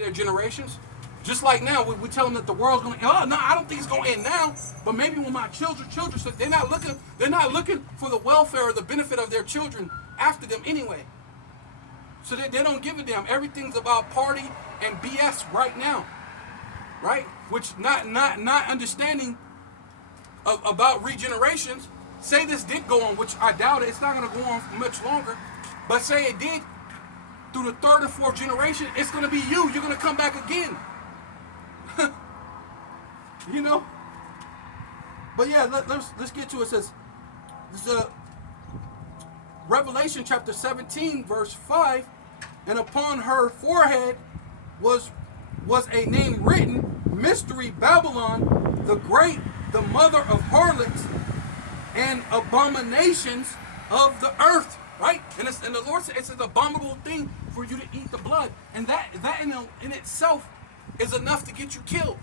their generations. Just like now, we tell them that the world's going to. Oh no, I don't think it's going to end now. But maybe when my children, so they're not looking. They're not looking for the welfare or the benefit of their children after them anyway. So they don't give a damn. Everything's about party and BS right now, right? Which not understanding about regenerations. Say this did go on, which I doubt it. It's not going to go on much longer. But say it did through the third or fourth generation, it's going to be you. You're going to come back again. You know. But yeah, let's get to it. It says this is Revelation chapter 17 verse 5, and upon her forehead was a name written, Mystery Babylon the Great, the mother of harlots and abominations of the earth. Right? And the Lord said it's an abominable thing for you to eat the blood, and that in itself is enough to get you killed.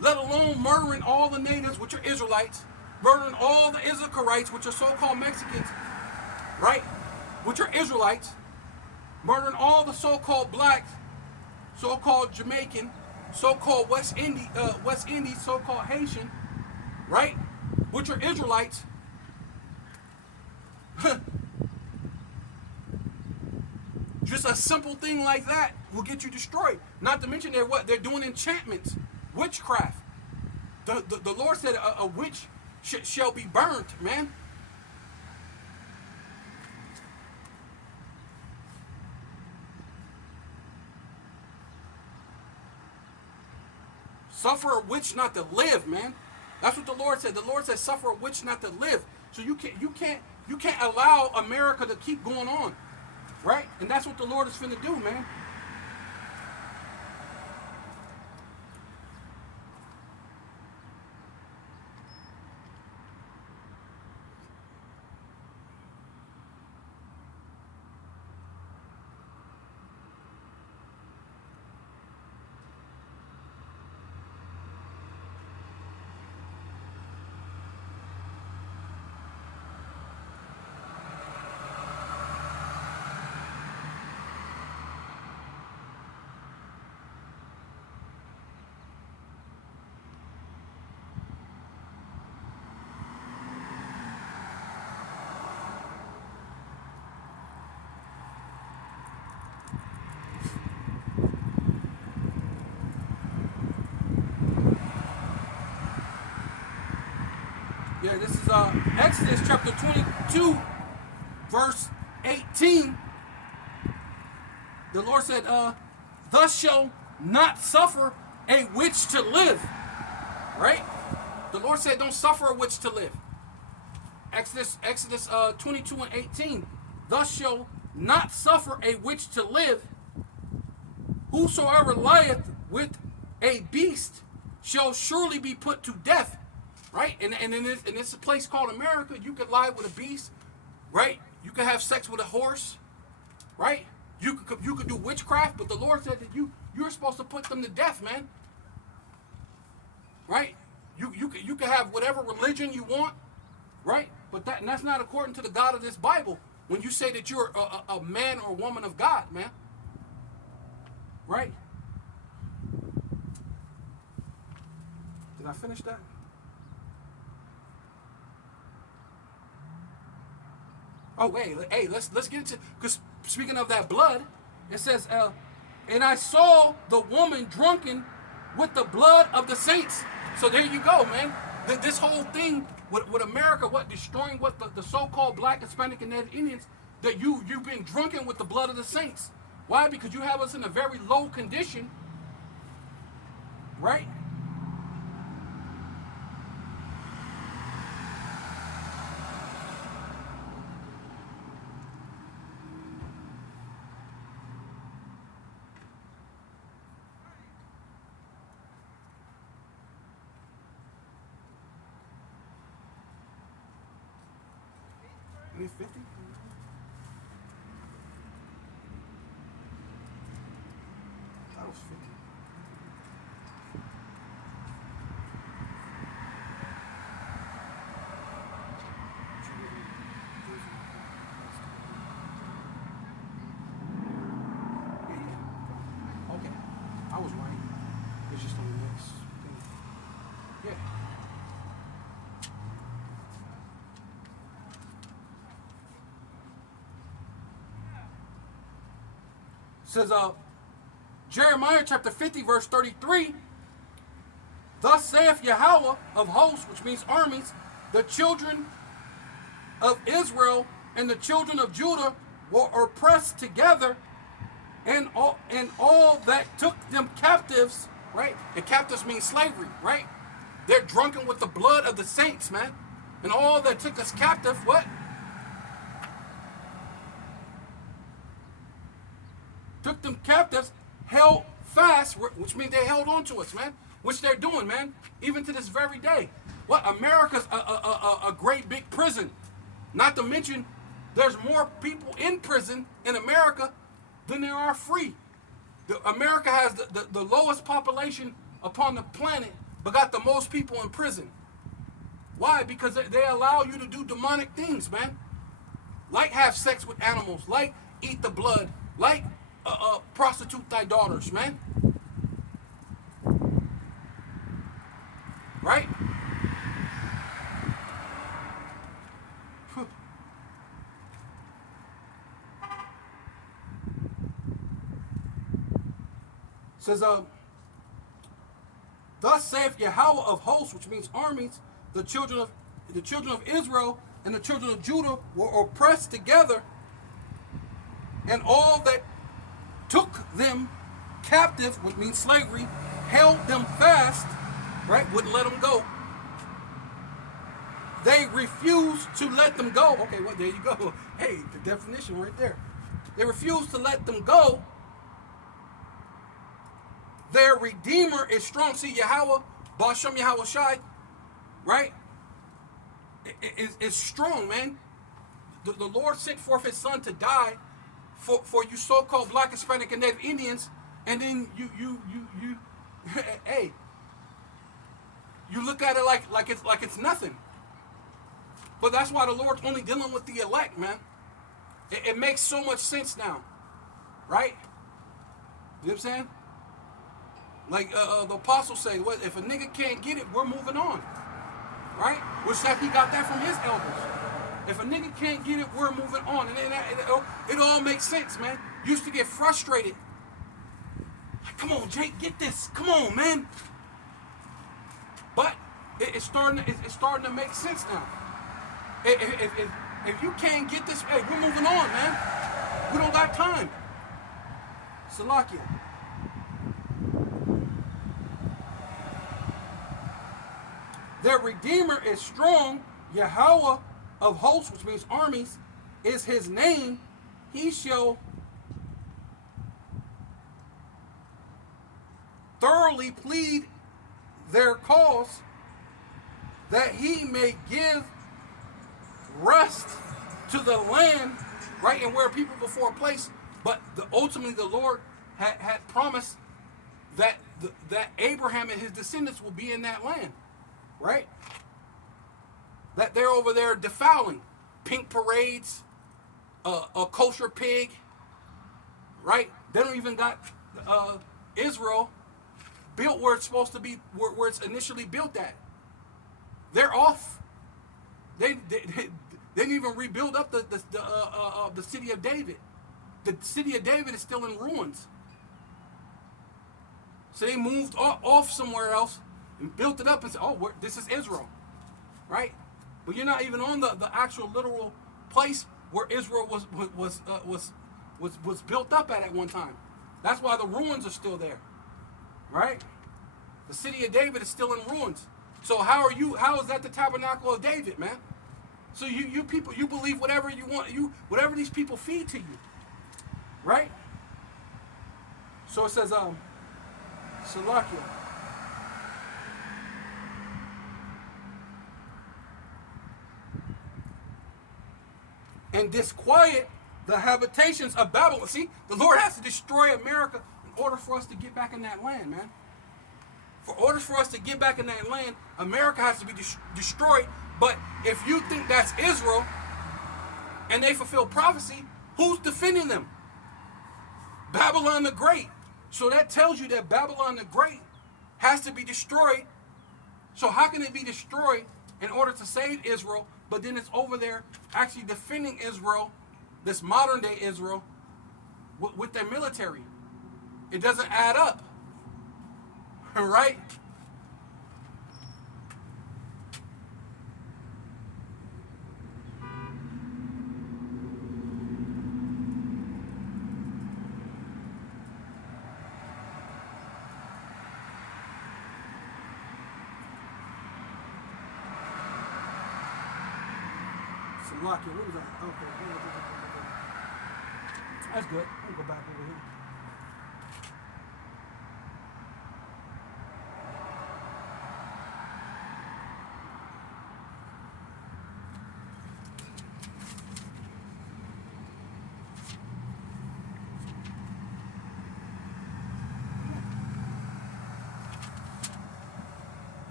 Let alone murdering all the natives, which are Israelites, murdering all the Issacharites, which are so-called Mexicans, right? Which are Israelites, murdering all the so-called blacks, so-called Jamaican, so-called West Indies, so-called Haitian, right? Which are Israelites. Just a simple thing like that will get you destroyed. Not to mention they're doing enchantments, witchcraft. The Lord said a witch shall be burned, man. Suffer a witch not to live, man. That's what the Lord said. The Lord said, suffer a witch not to live. So you can't allow America to keep going on. Right? And that's what the Lord is finna do, man. Yeah, this is Exodus chapter 22, verse 18. The Lord said, thus shall not suffer a witch to live. Right? The Lord said, don't suffer a witch to live. Exodus 22 and 18. Thus shall not suffer a witch to live. Whosoever lieth with a beast shall surely be put to death. Right? And in this place called America, you could lie with a beast. Right? You could have sex with a horse. Right? You could do witchcraft, but the Lord said that you're supposed to put them to death, man. Right? You can have whatever religion you want, right? But that's not according to the God of this Bible. When you say that you're a man or woman of God, man. Right? Did I finish that? Oh, hey, let's get into, because speaking of that blood, it says, and I saw the woman drunken with the blood of the saints. So there you go, man. This whole thing with America, destroying the so-called black, Hispanic, and Native Indians, that you've been drunken with the blood of the saints. Why? Because you have us in a very low condition, right? Maybe 50? That was 50. Yeah. Okay. Yeah. Says Jeremiah chapter 50 verse 33. Thus saith Yahweh of hosts, which means armies, the children of Israel and the children of Judah were oppressed together, and all that took them captives, right? And captives means slavery, right? They're drunken with the blood of the saints, man. And all that took us captive, what? Took them captives, held fast, which means they held on to us, man. Which they're doing, man, even to this very day. What? America's a great big prison. Not to mention, there's more people in prison in America than there are free. America has the lowest population upon the planet, but got the most people in prison. Why? Because they allow you to do demonic things, man. Like have sex with animals, like eat the blood, like prostitute thy daughters, man. Right? Says, thus saith Yahweh of hosts, which means armies, the children of Israel and the children of Judah were oppressed together, and all that took them captive, which means slavery, held them fast, right? Wouldn't let them go. They refused to let them go. Okay, well, there you go. Hey, the definition right there. They refused to let them go. Their Redeemer is strong. See, Yahweh, Bashem Yahweh Shai, right? Is strong, man. The Lord sent forth his son to die for you so-called Black, Hispanic, and Native Indians, and then you hey, you look at it like it's nothing. But that's why the Lord's only dealing with the elect, man. It makes so much sense now, right? You know what I'm saying? Like the apostles say, what if a nigga can't get it, we're moving on, right? Which that he got that from his elders. If a nigga can't get it, we're moving on, and it all makes sense, man. Used to get frustrated. Like, come on, Jake, get this. Come on, man. But it's starting to make sense now. If you can't get this, hey, we're moving on, man. We don't got time. Salakia. Their Redeemer is strong. Yahweh of hosts, which means armies, is his name. He shall thoroughly plead their cause, that he may give rest to the land, right? And where people before a place, but ultimately the Lord had promised that that Abraham and his descendants will be in that land, right? That they're over there defiling, pink parades, a kosher pig, right? They don't even got Israel built where it's supposed to be, where it's initially built at. They're off. They didn't even rebuild up the city of David. The city of David is still in ruins. So they moved off somewhere else and built it up and said, "Oh, this is Israel," right? But you're not even on the actual literal place where Israel was built up at one time. That's why the ruins are still there, right? The city of David is still in ruins. So how is that the tabernacle of David, man? So you people, you believe whatever you want, whatever these people feed to you, right? So it says, Salakia. And disquiet the habitations of Babylon. See, the Lord has to destroy America in order for us to get back in that land, man. For order for us to get back in that land, America has to be destroyed. But if you think that's Israel and they fulfill prophecy, who's defending them? Babylon the Great. So that tells you that Babylon the Great has to be destroyed So how can it be destroyed in order to save Israel, but then it's over there actually defending Israel, this modern day Israel, with their military? It doesn't add up. Right? Slovakia, what was that? Okay. That's good. Let me go back over here.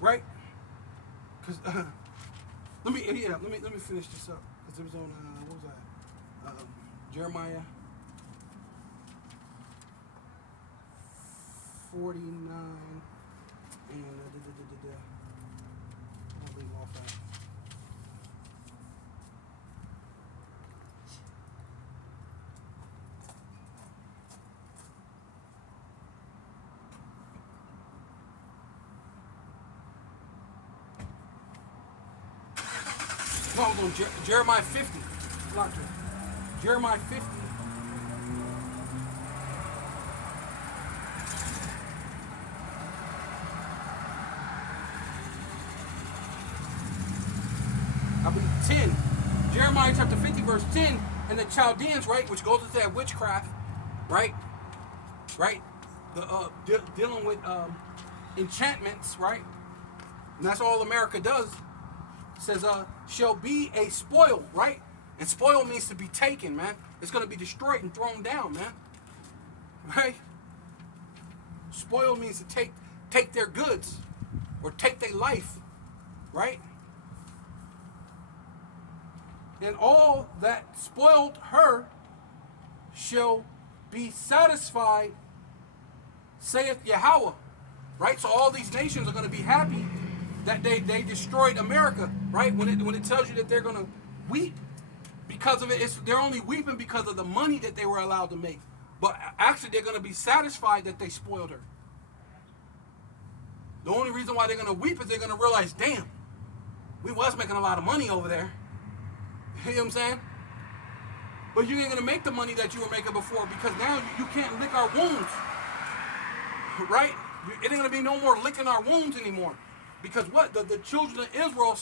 Right? Because let me finish this up, because it was on what was that? Jeremiah 49 and I'll leave off that. No, I was on Jeremiah 50. Jeremiah 50. I believe 10. Jeremiah chapter 50, verse 10. And the Chaldeans, right, which goes into that witchcraft, right? Right? Dealing with enchantments, right? And that's all America does. Says, shall be a spoil, right? And spoil means to be taken, man. It's going to be destroyed and thrown down, man. Right? Spoil means to take their goods or take their life, right? And all that spoiled her shall be satisfied, saith Yahweh. Right? So all these nations are going to be happy that they destroyed America, right? When it tells you that they're going to weep because of it, they're only weeping because of the money that they were allowed to make. But actually, they're going to be satisfied that they spoiled her. The only reason why they're going to weep is they're going to realize, damn, we was making a lot of money over there. You know what I'm saying? But you ain't going to make the money that you were making before, because now you can't lick our wounds. Right? It ain't going to be no more licking our wounds anymore. Because what? The children of Israel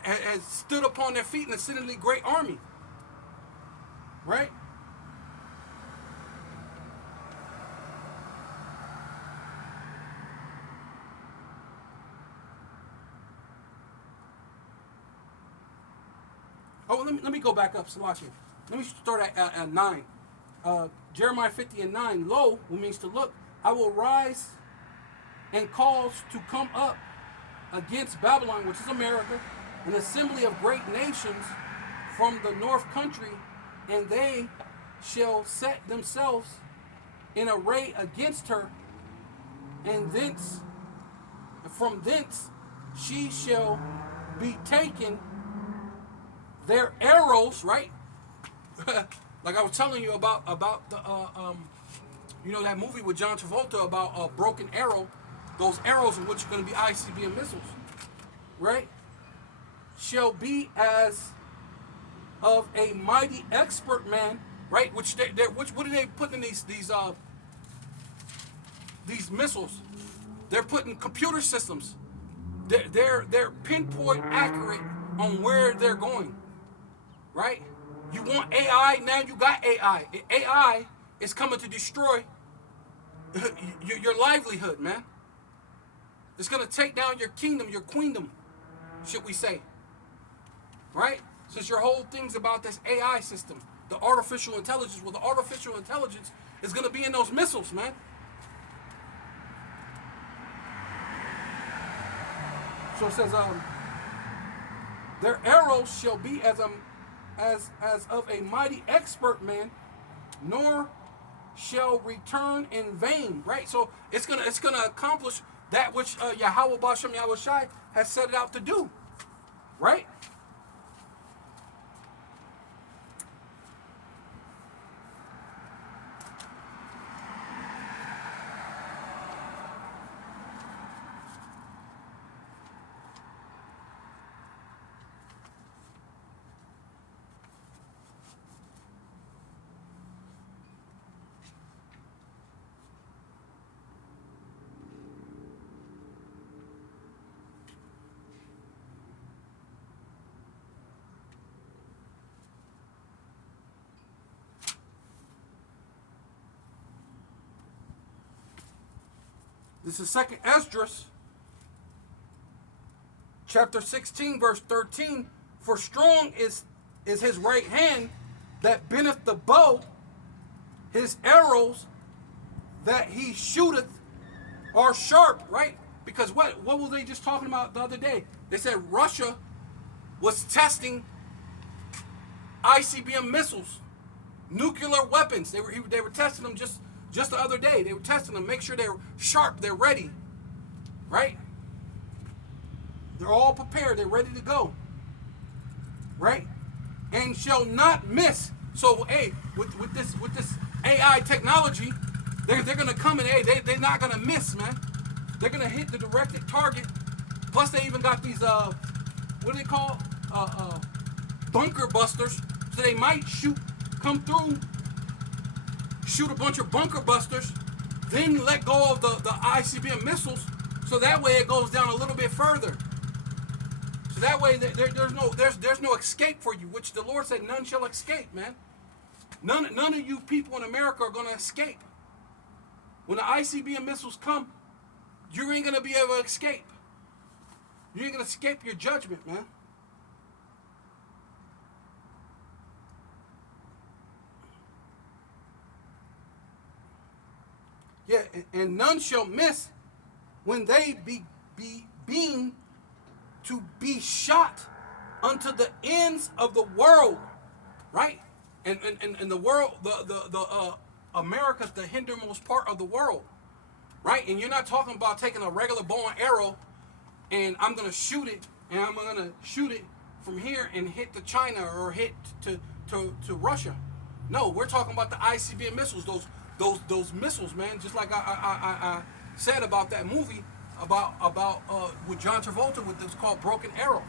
has stood upon their feet in a exceedingly great army. Right? Oh, let me go back up, Salakia. Let me start at 9. Jeremiah 50 and 9. Lo, who means to look, I will rise and cause to come up against Babylon, which is America, an assembly of great nations from the north country, and they shall set themselves in array against her, and from thence she shall be taken. Their arrows, right? Like I was telling you about the that movie with John Travolta about a broken arrow. Those arrows, in which are going to be ICBM missiles, right? Shall be as of a mighty expert man, right? Which what are they putting in these missiles? They're putting computer systems. They're pinpoint accurate on where they're going, right? You want AI, now you got AI. AI is coming to destroy your livelihood, man. It's going to take down your kingdom, your queendom, should we say. Right? Since your whole thing's about this AI system, the artificial intelligence. Well, the artificial intelligence is going to be in those missiles, man. So it says, their arrows shall be as of a mighty expert man, nor shall return in vain. Right? So it's gonna accomplish that which Yahweh Bashem Yahweh Shai has set it out to do. Right? This is second Esdras, chapter 16, verse 13. For strong is his right hand that bendeth the bow, his arrows that he shooteth are sharp, right? Because what were they just talking about the other day? They said Russia was testing ICBM missiles, nuclear weapons. They were testing them just the other day. They were testing them, make sure they're sharp, they're ready, right? They're all prepared, they're ready to go, right? And shall not miss. So, hey, with this AI technology, they're gonna come and they're not gonna miss, man. They're gonna hit the directed target. Plus, they even got these what do they call bunker busters. So they might come through, shoot a bunch of bunker busters, then let go of the ICBM missiles, so that way it goes down a little bit further. So that way there's no escape for you, which the Lord said none shall escape, man. None of you people in America are gonna escape. When the ICBM missiles come, you ain't gonna be able to escape. You ain't gonna escape your judgment, man. Yeah, and none shall miss when they be being to be shot unto the ends of the world, right? And the world, the America's the hindermost part of the world, right? And you're not talking about taking a regular bow and arrow and I'm gonna shoot it and I'm gonna shoot it from here and hit to China or hit to Russia. No, we're talking about the ICBM missiles, those missiles, man. Just like I said about that movie about with John Travolta with this called Broken Arrow,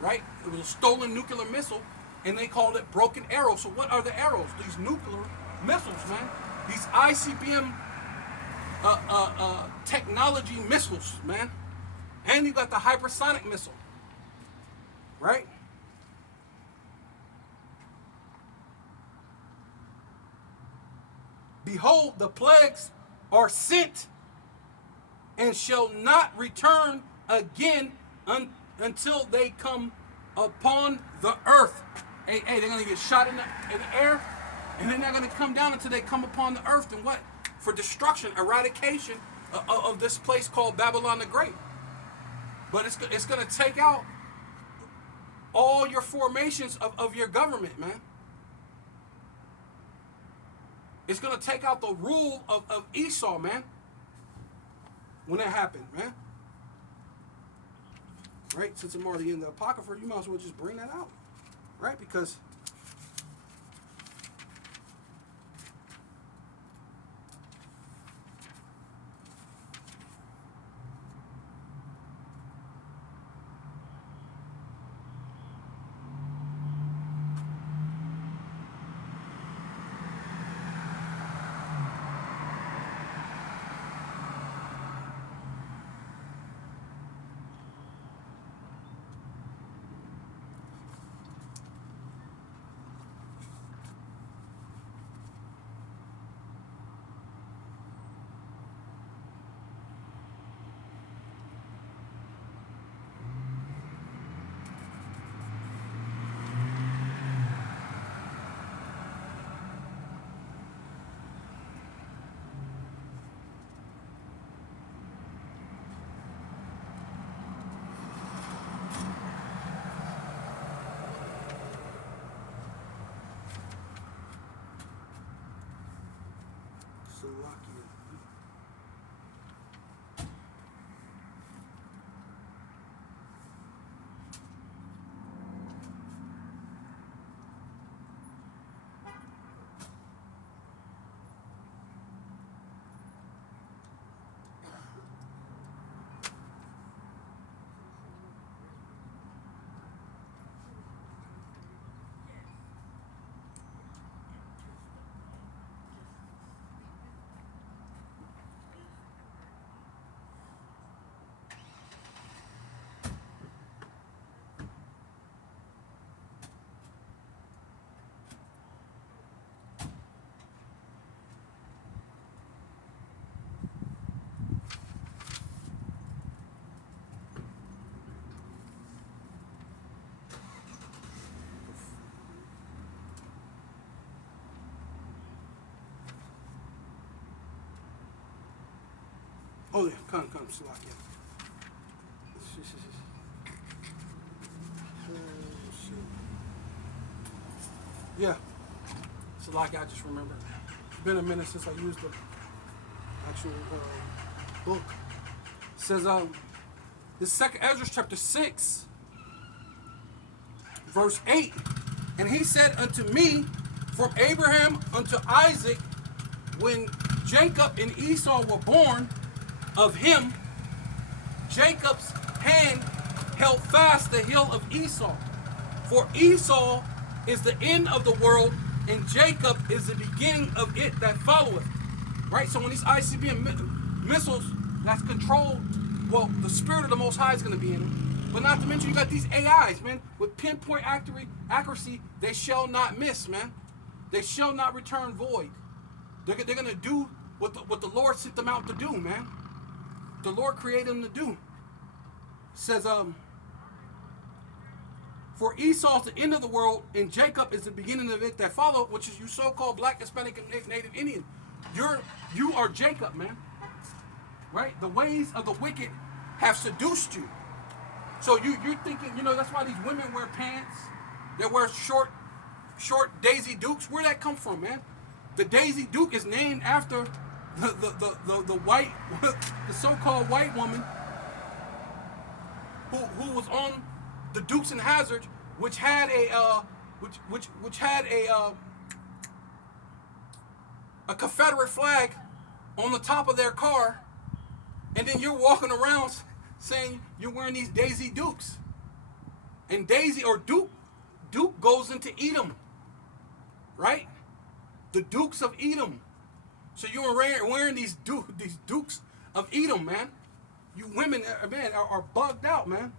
right? It was a stolen nuclear missile, and they called it Broken Arrow. So what are the arrows? These nuclear missiles, man. These ICBM technology missiles, man. And you got the hypersonic missile, right? Behold, the plagues are sent and shall not return again until they come upon the earth. Hey, they're going to get shot in the air, and then they're going to come down until they come upon the earth. And what? For destruction, eradication of this place called Babylon the Great. But it's going to take out all your formations of your government, man. It's going to take out the rule of Esau, man. When that happened, man. Right? Since I'm already in the Apocrypha, you might as well just bring that out. Right? Because Salakia. Oh yeah, come, Salakia. Yeah, Salakia. I just remember. It's been a minute since I used the actual book. It says this second Ezra chapter 6, verse 8. And he said unto me, from Abraham unto Isaac, when Jacob and Esau were born, of him Jacob's hand held fast the heel of Esau. For Esau is the end of the world, and Jacob is the beginning of it that followeth. Right? So when these ICBM missiles that's controlled, well, the spirit of the Most High is going to be in them. But not to mention you got these AIs, man, with pinpoint accuracy, they shall not miss, man. They shall not return void. They're going to do what the Lord sent them out to do, man. The Lord created them to do. It says, for Esau is the end of the world, and Jacob is the beginning of it that follow, which is you so-called black, Hispanic, and Native Indian. You are Jacob, man. Right? The ways of the wicked have seduced you. So you're thinking, that's why these women wear pants. They wear short Daisy Dukes. Where'd that come from, man? The Daisy Duke is named after the white, the so-called white woman who was on the Dukes and Hazzards, which had which had a Confederate flag on the top of their car, and then you're walking around saying you're wearing these Daisy Dukes. And Daisy or Duke goes into Edom, right? The Dukes of Edom. So you're wearing these Dukes of Edom, man. You women, man, are bugged out, man.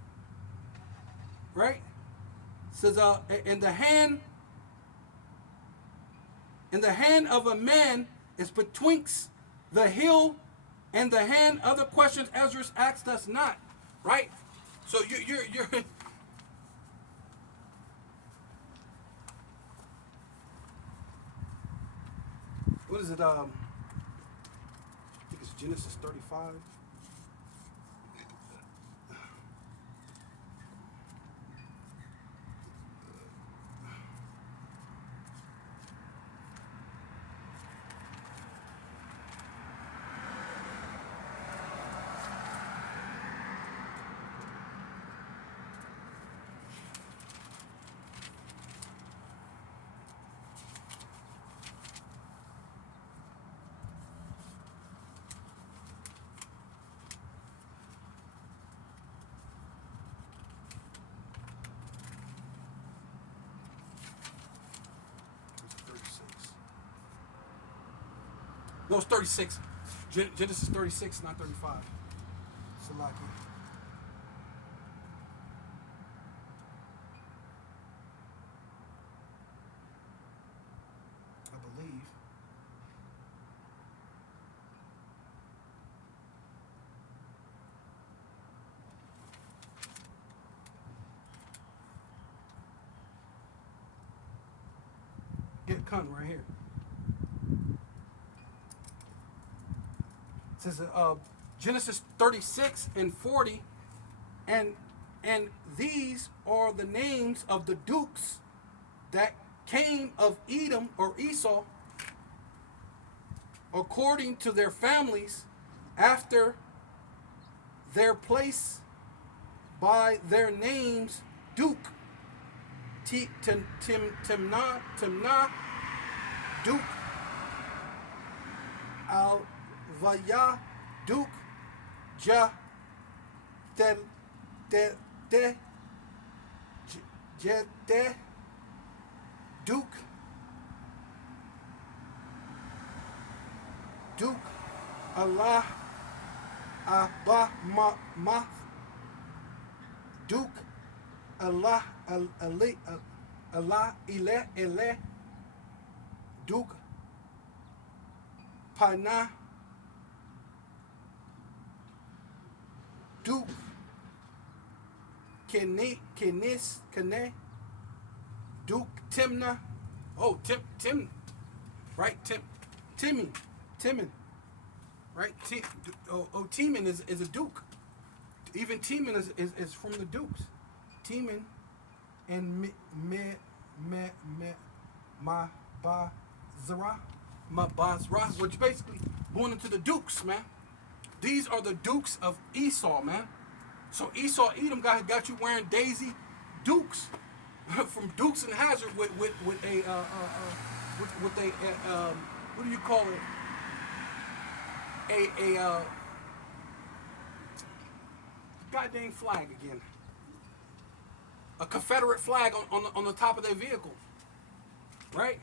Right? It says, in the hand of a man is betwixt the heel and the hand. Other questions Ezra asked us not. Right? So you're what is it? I think it's Genesis 35. No, it's 36. Genesis 36, not 35. Salaki. I believe. Get Kun right here. It says Genesis 36 and 40, and these are the names of the dukes that came of Edom or Esau, according to their families, after their place by their names, Duke, Timnah, Duke, Alvaya, Duke, Ja, Te, Jete, Duke, Allah, Abba, Ma, Duke, Allah, Allah, Ile, Duke, Pana, Duke, Kene, Duke, Timna. Oh, Tim, right? Timon, right? Timon is a duke. Even Timon is from the dukes. Timon and Mabazra, which basically going into the dukes, man. These are the dukes of Esau, man. So Esau, Edom got you wearing Daisy Dukes from Dukes and Hazard with a what do you call it? A goddamn flag again. A Confederate flag on the top of their vehicle, right?